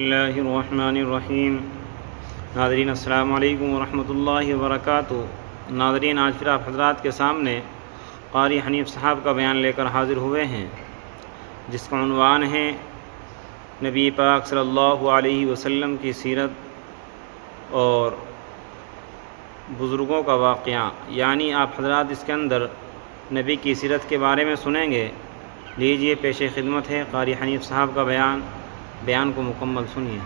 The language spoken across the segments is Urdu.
اللہ الرحمن الرحیم۔ ناظرین السلام علیکم ورحمۃ اللہ وبرکاتہ۔ ناظرین، آج پھر آپ حضرات کے سامنے قاری حنیف صاحب کا بیان لے کر حاضر ہوئے ہیں، جس کا عنوان ہے نبی پاک صلی اللہ علیہ وسلم کی سیرت اور بزرگوں کا واقعہ، یعنی آپ حضرات اس کے اندر نبی کی سیرت کے بارے میں سنیں گے۔ لیجئے پیش خدمت ہے قاری حنیف صاحب کا بیان کو مکمل سنیے۔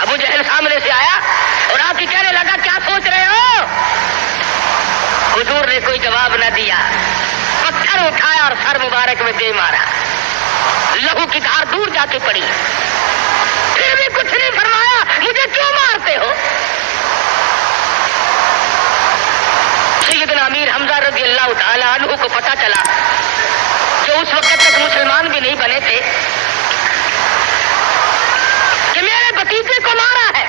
ابو جہل سامنے سے آیا اور آپ کی کہنے لگا کیا سوچ رہے ہو؟ حضور نے کوئی جواب نہ دیا، پتھر اٹھایا اور سر مبارک میں دے مارا، لہو کی دھار دور جا کے پڑی، پھر بھی کچھ نہیں فرمایا۔ مجھے کیوں مارتے ہو؟ سیدنا امیر حمزہ رضی اللہ تعالی عنہ کو پتہ چلا، جو اس وقت تک مسلمان بھی نہیں بنے تھے، کہ میرے بھتیجے کو مارا ہے۔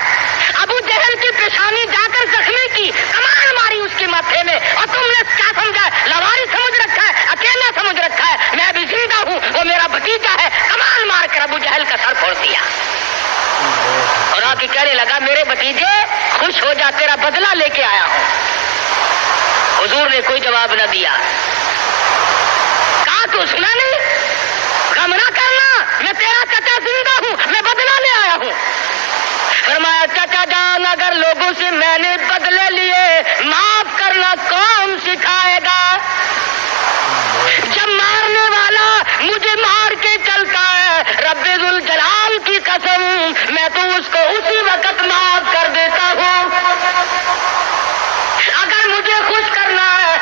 ابو جہل کی پیشانی جا کر زخمی کی، کمان ماری اس کے ماتھے میں، اور تم نے کیا سمجھا؟ لواری سمجھ رکھا ہے، اکیلا سمجھ رکھا ہے، میں بھی زندہ ہوں، وہ میرا بھتیجا ہے۔ کمان مار کر ابو جہل کا سر پھوڑ دیا، اور آ کے کہنے لگا میرے بھتیجے خوش ہو جا، تیرا بدلہ لے کے آیا ہوں۔ حضور نے کوئی جواب نہ دیا، کہا تو سنا نہیں؟ غم نہ کرنا، میں تیرا چچا زندہ ہوں، میں بدلہ لے آیا ہوں۔ فرمایا چچا جان، اگر لوگوں سے میں نے بدلے لیے، معاف کرنا کون سکھائے گا؟ جب مارنے والا مجھے مار کے چلتا ہے، رب ذوالجلال کی قسم، میں تو اس کو اسی وقت معاف کر دیتا ہوں۔ اگر مجھے خوش کرنا ہے،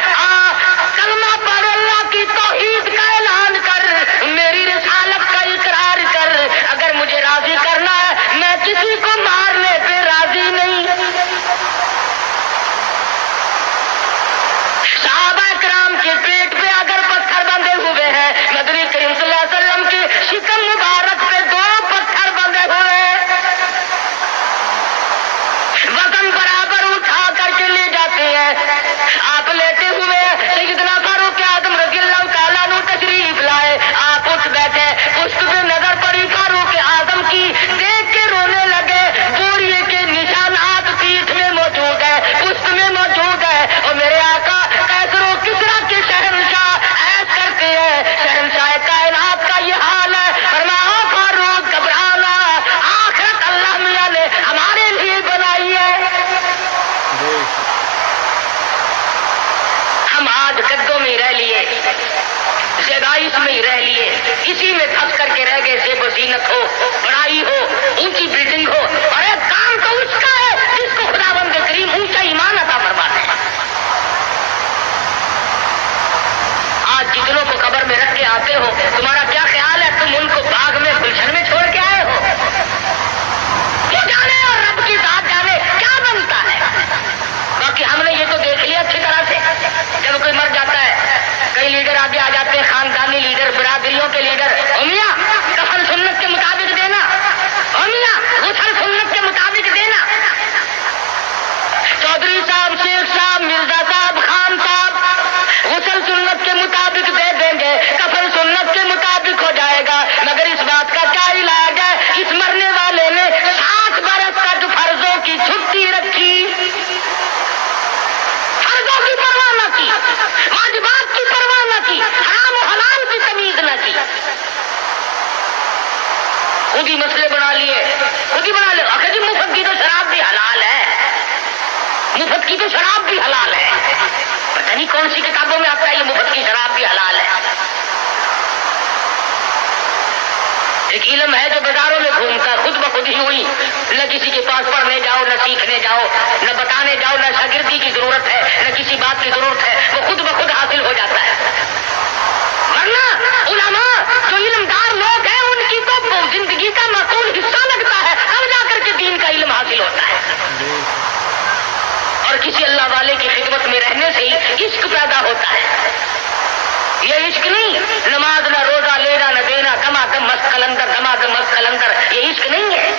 کلمہ پڑھ، اللہ کی توحید کا اعلان کر، میری رسالت کا اقرار کر۔ اگر مجھے راضی کرنا ہے، میں کسی کو مارنے پہ راضی نہیں۔ صحابہ کرام کے پیٹ پہ اگر پتھر بندھے ہوئے ہیں، نبی کریم صلی اللہ علیہ وسلم کی شکم مبارک پہ 2 پتھر بندھے ہوئے ہیں، وزن برابر اٹھا کر کے لے جاتے ہیں۔ آپ لیتے ہوئے سیدنا فاروق اعظم رضی اللہ تعالیٰ عنہ تشریف لائے، آپ اٹھ بیٹھے، پشت پہ نظر پڑی فاروق اعظم کی، دیکھ کے رونے لگے۔ بوریے کے نشانات پیٹھ میں موجود ہے، پشت میں موجود ہے، اور میرے آقا قیصر و کسریٰ کے شہنشاہ ایش کرتے ہیں، شہنشاہ کائنات کا یہ حال ہے۔ فرمایا فاروق گھبرانا، آخرت اللہ میاں نے ہمارے لیے بنائی ہے۔ ہم آج گدوں میں رہ لیے، زیبائش میں ہی رہ لیے، اسی میں پھنس کر کے رہ گئے۔ زیب و زینت ہو، بڑائی ہو، اونچی بلڈنگ ہو، اور ایک کام تو اس کا ہے جس کو خداوند کریم اونچا ایمان عطا فرماتا ہے۔ آج جتنوں کو قبر میں رکھ کے آتے ہو، تمہارا کیا خیال ہے؟ تم ان کو باغ میں گلشن میں چھوڑ کے آئے ہو؟ کیوں جانے، اور رب کی ذات جانے کیا بنتا ہے۔ باقی ہم نے یہ تو دیکھ لیا اچھی طرح سے، جب کوئی مر جاتا ہے، کئی لیڈر آگے آ جاتے ہیں، خاندانی لیڈر، برادریوں کے لیڈر، میاں کفن سنت کے مطابق دینا، میاں غسل سنت کے مطابق دینا، چودھری صاحب، شیخ صاحب، مرزا صاحب، خان صاحب غسل سنت کے مطابق دے دیں گے، کفن سنت کے مطابق ہو جائے گا۔ مگر اس بات کا کیا علاج ہے؟ اس مرنے والے نے 60 برس تک فرضوں کی چھٹی رکھی، فرضوں کی پرواہ نہ کی، واجبات کی پرواہ نہ کی، حرام و حلال کی تمیز نہ کی، خود ہی مسئلے بنا لیے، خود ہی بنا لے۔ آخر جی مفت کی تو شراب بھی حلال ہے، مفت کی تو شراب بھی حلال ہے، پتہ نہیں کون سی کتابوں میں آتا ہے یہ مفت کی شراب بھی حلال ہے۔ ایک علم ہے جو بازاروں میں گھومتا، خود بخود ہی ہوئی، نہ کسی کے پاس پڑھنے جاؤ، نہ سیکھنے جاؤ، نہ بتانے جاؤ، نہ شاگردی کی ضرورت ہے، نہ کسی بات کی ضرورت ہے، وہ خود بخود حاصل ہو جاتا ہے۔ ورنہ علماء جو علمدار لوگ ہیں، ان کی تو زندگی کا معقول حصہ لگتا ہے، اب جا کر کے دین کا علم حاصل ہوتا ہے۔ اور کسی اللہ والے کی خدمت میں رہنے سے ہی عشق پیدا ہوتا ہے۔ یہ عشق نہیں، نماز نہ روزہ، لینا نہ دینا، دما دم مست قلندر، دما دم مست قلندر، یہ عشق نہیں ہے۔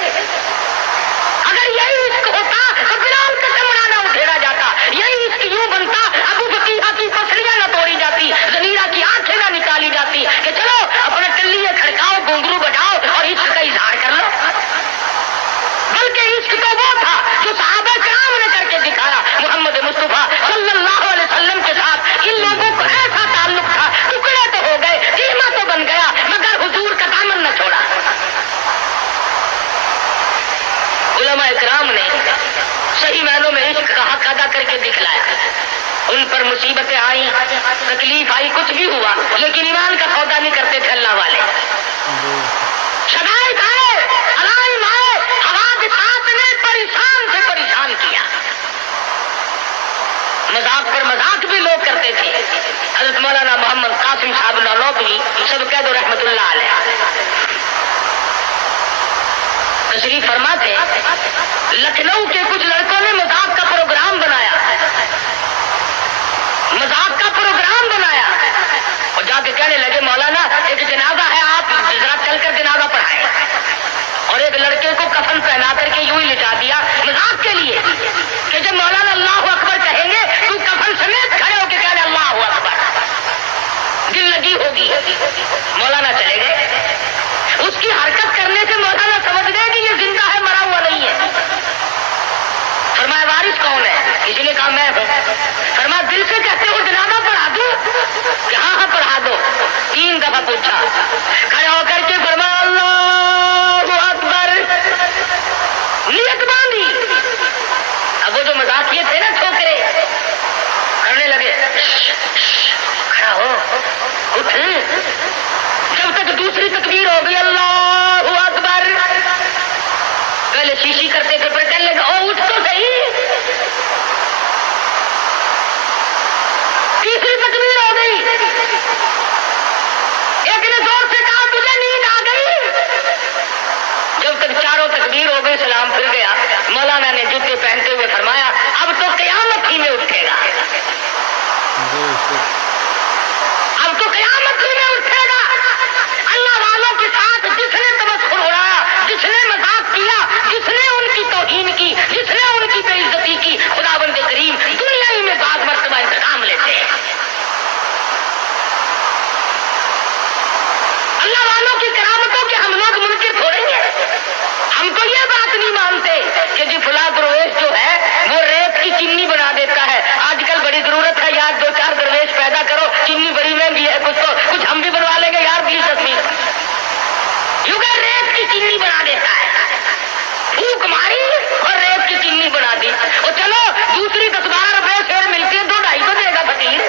اگر یہی عشق ہوتا تو بلال کا چمڑا نہ ادھیڑا جاتا، یہی عشق یوں بنتا ابو بکیہ کی پسلیاں نہ توڑی جاتی، زنیرہ کی آنکھیں نہ نکالی جاتی، کہ چلو اپنے ٹلیے کھڑکاؤ، گھنگرو بجاؤ اور عشق کا کر کے دکھلایا. ان پر مصیبتیں آئیں، تکلیف آئی، کچھ بھی ہوا، لیکن ایمان کا سودا نہیں کرتے تھے اللہ والے. شدائد آئے، علائم آئے، حوادثات نے پریشان سے پریشان کیا. مذاق پر مذاق بھی لوگ کرتے تھے. حضرت مولانا محمد قاسم صاحب نانوتوی سب کہہ دو رحمت اللہ علیہ تشریف فرما تھے. لکھنؤ کے کچھ لڑکوں نے مذاق کا پروگرام بنایا، مذاق کا پروگرام بنایا اور جا کے کہنے لگے مولانا ایک جنازہ ہے، آپ ذرا چل کر جنازہ پڑھائیں. اور ایک لڑکے کو کفن پہنا کر کے یوں ہی لٹا دیا مذاق کے لیے کہ جب مولانا اللہ اکبر کہیں گے تو کفن سمیت کھڑے ہو کے کہنے اللہ اکبر. دل لگی ہوگی. مولانا چلے گئے. اس کی حرکت کرنے سے مولانا سمجھ گئے کہ یہ زندہ ہے، مرا ہوا نہیں ہے. فرمایا وارث کون ہے؟ کسی نے کہا میں ہوں. فرمایا دل سے کہتے ہو جنازہ پڑھا دوں؟ کہ ہاں ہاں پڑھا دو. 3 دفعہ پوچھا. کھڑے ہو کر کے فرمایا اللہ اکبر. نیت باندھی. اب وہ جو مذاقیے تھے نا چھوکرے کرنے لگے کھڑا ہو اٹھ. جب تک دوسری تکبیر ہو گئی اللہ اکبر. پہلے شیشی کرتے تھے پھر کہنے لگے او اٹھ تو صحیح. تیسری تکبیر ہو گئی. ایک نے زور سے کہا تجھے نیند آ گئی. جب تک چاروں تکبیر ہو گئی سلام پھر گیا. مولانا نے جوتے پہنتے ہوئے فرمایا اب تو قیامت ہی میں اٹھے گا. اب تو قیامت ہی میں اٹھے گا. اللہ والوں کے ساتھ جس نے تمسخر اڑایا، جس نے مذاق کیا، جس نے ان کی توہین کی، جس نے ان کی بے عزتی کی، خداوند کریم دنیا ہی میں بعض مرتبہ انتقام لیتے ہیں. اللہ والوں کی کرامتوں کے ہم لوگ منکر تھوڑے ہیں. ہم تو یہ بات نہیں مانتے کہ جی فلاں درویش جو ہے وہ ریت کی چینی بنا دیتا ہے. آج کل بڑی ضرورت ہے یار 2-4 درویش پیدا کرو. چینی بڑی مہنگی ہے، کچھ ہم بھی بنوا لیں گے یار 20-20. کیونکہ ریت کی چینی بنا دیتا ہے. پھوک ماری اور ریت کی چینی بنا دی. اور چلو دوسری 10-12 روپے شیر ملتے ہیں 2-2.5 تو دے گا فقیر.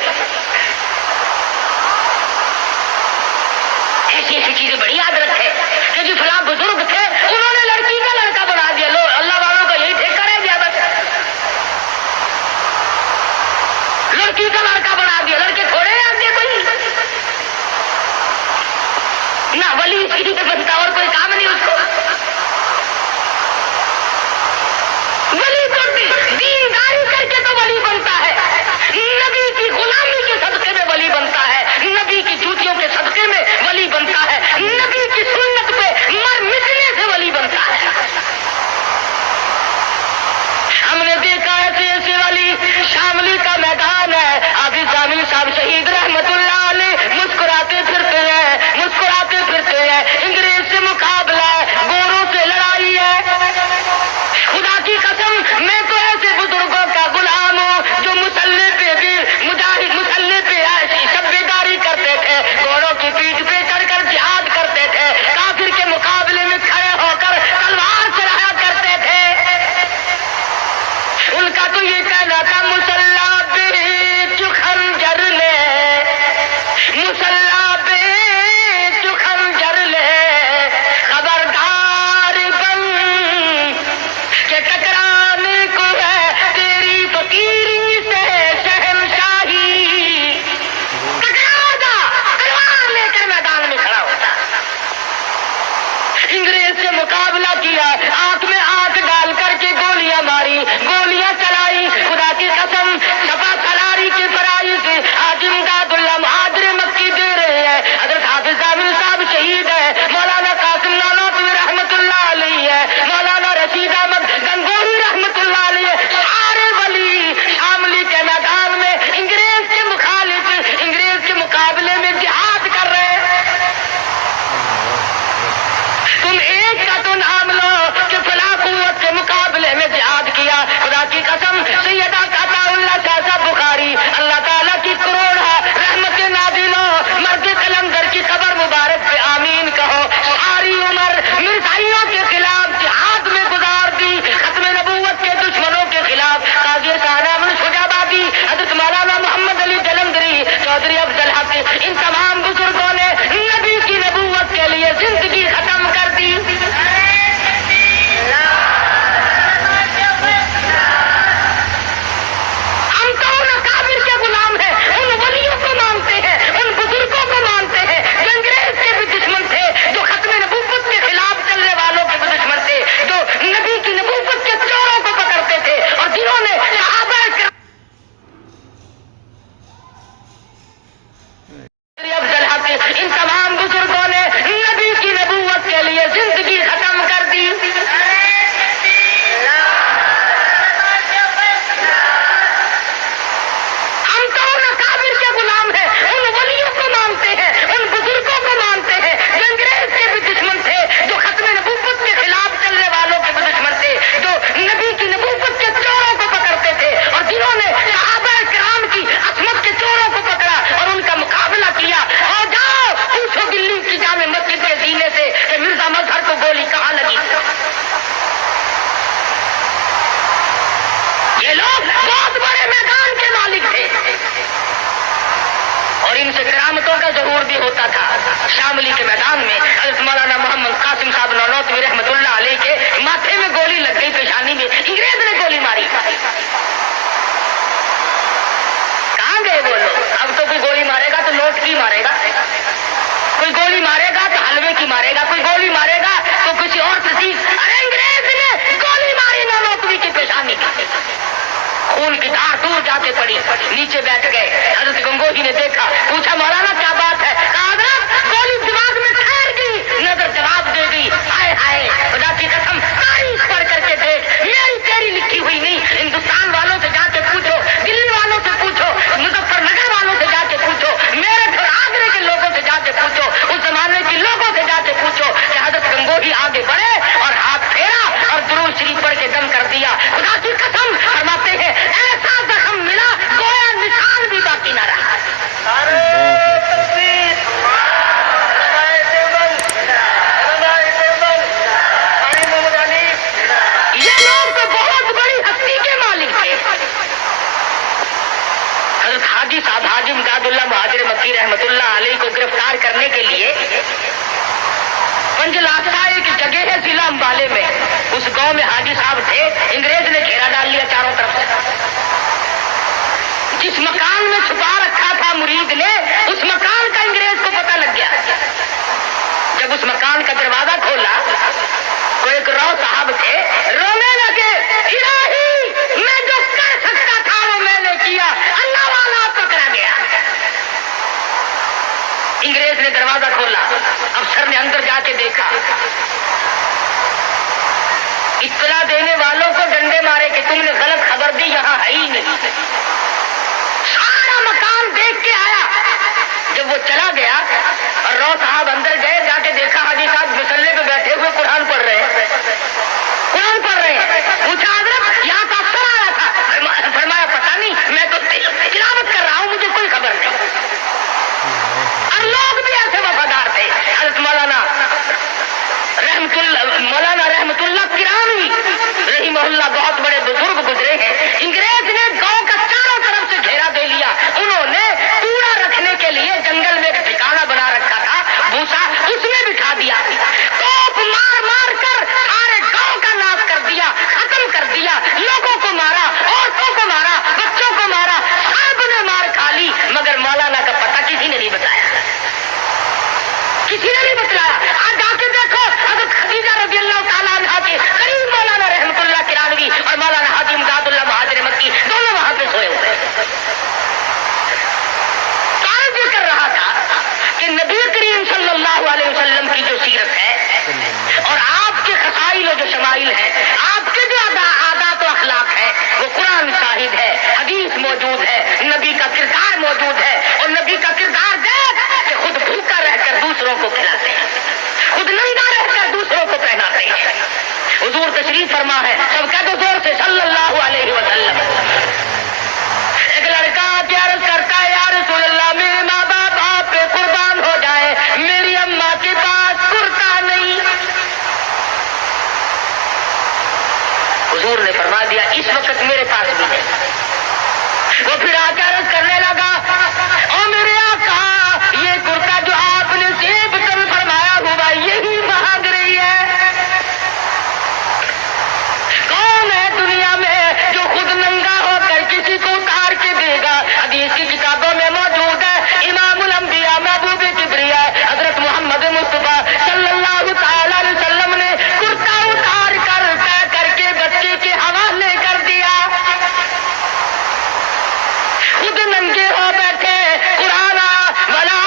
ایسی ایسی چیزیں بڑی یاد رکھے کہ جی فلاں بزرگ تھے انہوں نے لڑکی کا لڑکا بنا دیا. لو اللہ والوں کا یہی ٹھیکہ رہ گیا بس. لڑکی کا لڑکا بنا دیا. لڑکے تھوڑے ہیں آگے کوئی نہ ولی اس کی بنتا اور کوئی کام نہیں اس کو. ولی تو دینداری کر کے تو ولی بنتا ہے. نبی کی غلامی کے صدقے میں ولی بنتا ہے. نبی کی جوتیوں کے صدقے میں ولی بنتا ہے. نبی کی سنت پہ مر مٹنے سے ولی بنتا ہے. ہم نے دیکھا ایسے والی شاملی کا میدان ہے. حافظ شاملی صاحب شہید رحمت اللہ علیہ مسکراتے پھرتے ہیں، مسکراتے پھرتے ہیں. انگریز سے مقابلہ ہے، گوروں سے لڑائی ہے. خدا کی قسم میں تو ایسے بزرگوں کا غلام ہوں جو مسلح پہ بھی مجاہد مسلح پہ ایسی شبیداری کرتے تھے، گوروں کی پیٹھ پہ چڑھ کر جہاد کرتے تھے، کافر کے مقابلے میں کھڑے ہو کر تلوار چڑھایا کرتے تھے. ان کا تو یہ کہنا تھا مسلح پہ خنجر لے، مسلح پہ خنجر لے، خبردار بن کہ ٹکرانے کو ہے تیری فقیری سے شہنشاہی. ٹکرا جا، تلوار لے کر میدان میں کھڑا ہوتا. انگریز سے مقابلہ کیا، آنکھ میں آنکھ ڈال کر کے گولیاں ماری، گولیاں چلائی. خدا کی قسم سپا سلاری کی فرائی سے آج امداد اللہ مہاجر مکی دے رہے ہیں. حضرت حافظ شاملی صاحب شہید ہے، مولانا قاسم نانوتوی رحمت اللہ علیہ ہے، مولانا رشید احمد گنگوہی رحمت اللہ علیہ. سارے ولی شاملی کے میدان میں انگریز کے مخالف، انگریز کے مقابلے میں جہاد کر رہے ہیں. تم ایک کا تو نام لو کہ خون کی دھار دور جا کے پڑی. نیچے بیٹھ گئے. حضرت گنگوہی نے دیکھا, پوچھا مولانا کیا بات ہے؟ کہا حضرت گولی دماغ میں ٹھہر گئی. نظر جواب دے گئی, ہائے ہائے خدا کی قسم تاریخ پڑھ کر کے دیکھ, میری تیری لکھی ہوئی نہیں. ہندوستان والوں سے جا کے پوچھو, دلی والوں سے پوچھو, مظفر نگر والوں سے جا کے پوچھو, میرٹھ اور آگرے کے لوگوں سے جا کے پوچھو, اس زمانے کے لوگوں سے جا کے پوچھو کہ حضرت گنگوہی آگے بڑھے اور ہاتھ پھیرا اور درود شریف پڑھ کے دم کر دیا. خدا کی قسم فرماتے ہیں ایسا زخم ملا گویا نشان بھی باقی نہ رہا. یہ لوگ تو بہت بڑی ہستی کے مالک تھے. حضرت حاجی صاحب حاجی امداد اللہ مہاجر مکی رحمت اللہ علیہ کو گرفتار کرنے کے لیے پنجلاسا ایک جگہ ہے ضلع امبالے میں, اس گاؤں میں حاجی صاحب تھے. انگریز نے گھیرا ڈال لیا چاروں طرف سے. جس مکان میں چھپا رکھا تھا مرید نے, اس مکان کا انگریز کو پتہ لگ گیا. جب اس مکان کا دروازہ کھولا تو ایک رو صاحب تھے, رونے لگے, الہی میں جو کر سکتا تھا وہ میں نے کیا, اللہ والا پکڑا گیا. انگریز نے دروازہ کھولا, افسر نے اندر جا کے دیکھا, اطلاع دینے والوں کو ڈنڈے مارے کہ تم نے غلط خبر دی, یہاں ہے ہی نہیں. سارا مکان دیکھ کے آیا. جب وہ چلا گیا اور رو صاحب اندر گئے, جا کے دیکھا حاجی صاحب مسلے پہ بیٹھے ہوئے قرآن پڑھ رہے ہیں. قرآن پڑھ رہے ہیں. پوچھا حضرت یہاں کا افسر آیا تھا؟ فرمایا پتہ نہیں, میں تو تلاوت کر رہا ہوں, مجھے کوئی خبر نہیں. اور لوگ بھی ایسے وفادار تھے. حضرت مولانا رحمت اللہ کرانی رحمہ اللہ بہت بڑے بزرگ گزرے ہیں. انگریز نے گاؤں کا چاروں طرف سے گھیرا دے لیا. انہوں نے کوڑا رکھنے کے لیے جنگل میں ایک ٹھکانہ بنا رکھا تھا, بھوسا, اس میں بٹھا دیا. توپ مار مار کر سارے گاؤں کا ناش کر دیا, ختم کر دیا. لوگوں کو مارا, عورتوں کو مارا, بچوں کو مارا, سب نے مار کھا لی. مگر مولانا کا پتہ کسی نے نہیں بتایا, کسی نے نہیں بتلایا. آج جا کے دیکھو حضرت خدیجہ رضی اللہ تعالیٰ عنہ کے قریب مولانا رحمت اللہ کرانوی اور مولانا حاجی امداد اللہ مہاجر مکی دونوں وہاں پہ سوئے ہوئے. کار یہ کر رہا تھا کہ نبی کریم صلی اللہ علیہ وسلم کی جو سیرت ہے اور آپ کے خصائل و جو شمائل ہیں, آپ کے جو عادات و اخلاق ہیں, وہ قرآن شاہد ہے, حدیث موجود ہے, نبی کا کردار موجود ہے. اور نبی کا کردار دیکھ کہ خود بھوکا رہ کر دوسروں کو کھلاتے ہیں, خود ننگا رہ کر دوسروں کو پہناتے ہیں. حضور تشریف فرما ہے, سب کہہ دو زور سے صلی اللہ علیہ وسلم. ایک لڑکا عرض کرتا ہے, یا رسول اللہ میرے ماں باپ آپ پہ قربان ہو جائے, میری اماں کے پاس کرتا نہیں. حضور نے فرما دیا اس وقت میرے پاس بھی نہیں. وہ پھر آ کے عرض کرنے لگا, او میرے آقا یہ کرتا جو آپ نے سیب تن فرمایا ہوا یہی مانگ رہی ہے. کون ہے دنیا میں جو خود ننگا ہو کر کسی کو اتار کے دے گا؟ حدیث کی کتابوں میں موجود ہے. امام الانبیاء محبوب کبریا حضرت محمد مصطفیٰ صلی اللہ تعالی علیہ وسلم نے کرتا اتار کر طے کر کے بچے کے حوالے کر دیا. خود ننگے ہو بیٹھے, قرآن ولا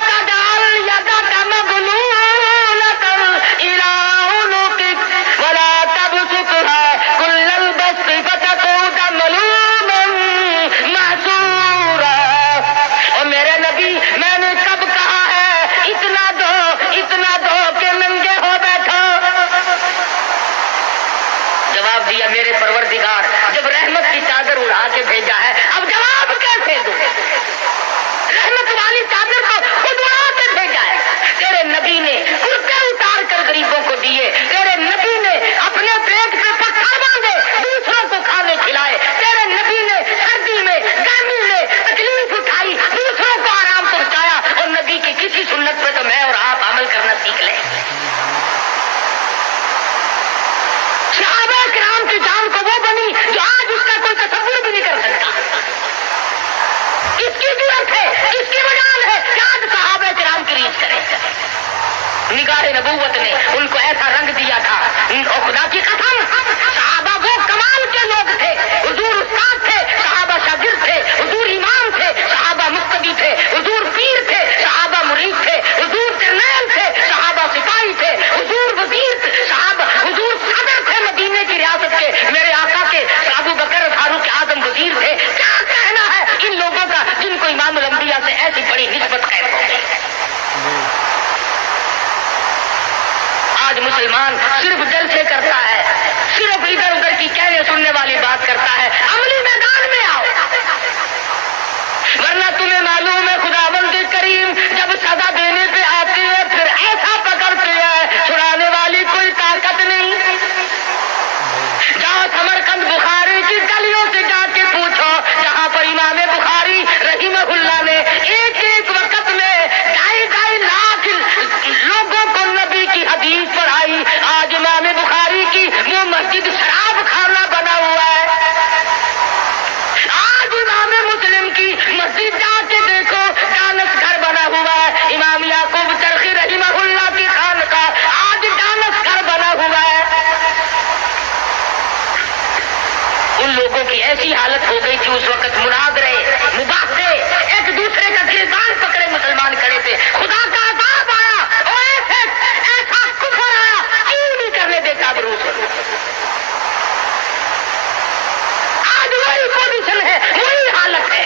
تجعل یدک مغلولۃ الی عنقک ولا تبسطها کل البسط فتقعد ملوما محسورا. اور میرے نبی میں نے کب کہا ہے اتنا دو کہ ننگے ہو بیٹھو؟ جواب دیا میرے پروردگار جب رحمت کی چادر اڑا کے بھیجا ہے اب جواب کیسے دوں؟ رحمت والی چادر کو خود اڑا کے بھیجا ہے. تیرے نبی نے کرتے اتار کر غریبوں کو دیے, تیرے نبی نے اپنے پیٹ پہ پتھر باندھے دوسروں کو کھانے کھلائے, تیرے نبی نے سردی میں گرمی میں تکلیف اٹھائی دوسروں کو آرام پہنچایا. اور نبی کی کسی سنت پہ تو میں اور آپ عمل کرنا سیکھ لیں. صحابہ کرام کی جان کو وہ بنی جو آج اس کا کوئی تصور بھی نہیں کر سکتا. کس کی ضرورت ہے, کس کی مجال ہے کہ آج صحابہ کرام کی ریچھ کریں. نگاہ نبوت نے ان کو ایسا رنگ دیا تھا, اور خدا کی قسم صحابہ وہ کمال کے لوگ تھے. حضور استاد صرف جلسے کرتا ہے، صرف ادھر ادھر کی کہنے سننے والی بات کرتا ہے، عملی میدان میں آؤ، ورنہ تمہیں معلوم ہے خداوند کریم جب سزا دینے پہ آتی ہے پھر ایسا پکڑتی ہے چھڑانے والی کوئی طاقت نہیں۔ جاؤ سمرقند بخاری کی گلیوں سے جا کے پوچھو، جہاں پر امام بخاری رحمہ اللہ نے ایک ایک وقت میں 2.5 لاکھ لوگوں کو نبی کی حدیث پڑھائی، آج امام بخاری کی وہ مسجد شراب خانہ بنا ہوا ہے۔ آج امام مسلم کی مسجد جا کے دیکھو ڈانس گھر بنا ہوا ہے، امام یعقوب ترخی رحمہ اللہ کی خانقاہ آج ڈانس گھر بنا ہوا ہے۔ ان لوگوں کی ایسی حالت ہو گئی تھی اس وقت، مناظرے مباحثے ایک دوسرے کا گریبان پکڑے مسلمان کھڑے تھے، خدا کا عذاب آیا اور ایسا کفر آیا کیوں نہیں کرنے دیتا بروس۔ آج وہی پوزیشن ہے، وہی حالت ہے۔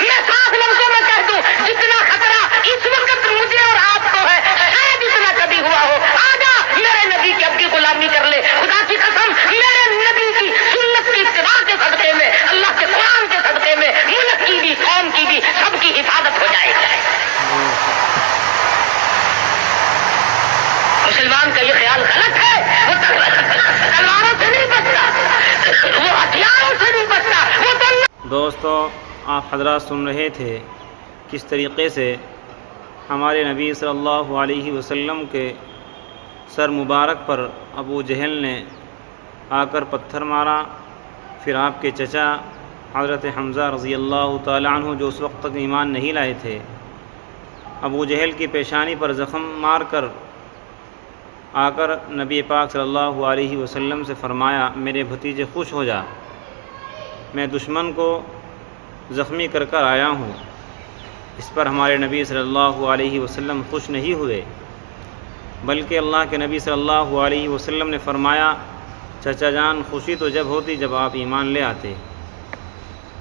میں صاف لفظوں میں کہہ دوں جتنا خطرہ اس وقت مجھے اور آپ کو ہے شاید اتنا کبھی ہوا ہو۔ آجا میرے نبی کی اب کی غلامی کر لے، خدا کی قسم میرے نبی کی سنت کی اتباع کے صدقے میں، اللہ کے قرآن کے صدقے میں ملک کی بھی قوم کی بھی سب کی حفاظت ہو جائے گی۔ مسلمان کا یہ خیال غلط ہے، وہ تلواروں سے نہیں بچتا، وہ ہتھیاروں سے نہیں بچتا، وہ دوستو آپ حضرات سن رہے تھے کس طریقے سے ہمارے نبی صلی اللہ علیہ وسلم کے سر مبارک پر ابو جہل نے آ کر پتھر مارا، پھر آپ کے چچا حضرت حمزہ رضی اللہ تعالی عنہ جو اس وقت تک ایمان نہیں لائے تھے، ابو جہل کی پیشانی پر زخم مار کر آ کر نبی پاک صلی اللہ علیہ وسلم سے فرمایا میرے بھتیجے خوش ہو جا، میں دشمن کو زخمی کر کر آیا ہوں۔ اس پر ہمارے نبی صلی اللہ علیہ وسلم خوش نہیں ہوئے، بلکہ اللہ کے نبی صلی اللہ علیہ وسلم نے فرمایا چچا جان خوشی تو جب ہوتی جب آپ ایمان لے آتے۔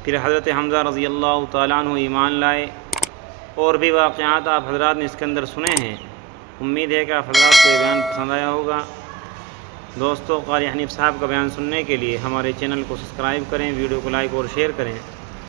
پھر حضرت حمزہ رضی اللہ تعالیٰ عنہ ایمان لائے، اور بھی واقعات آپ حضرات نے اس کے اندر سنے ہیں۔ امید ہے کہ آپ حضرات کو یہ بیان پسند آیا ہوگا۔ دوستو قاری حنیف صاحب کا بیان سننے کے لیے ہمارے چینل کو سبسکرائب کریں، ویڈیو کو لائک اور شیئر کریں۔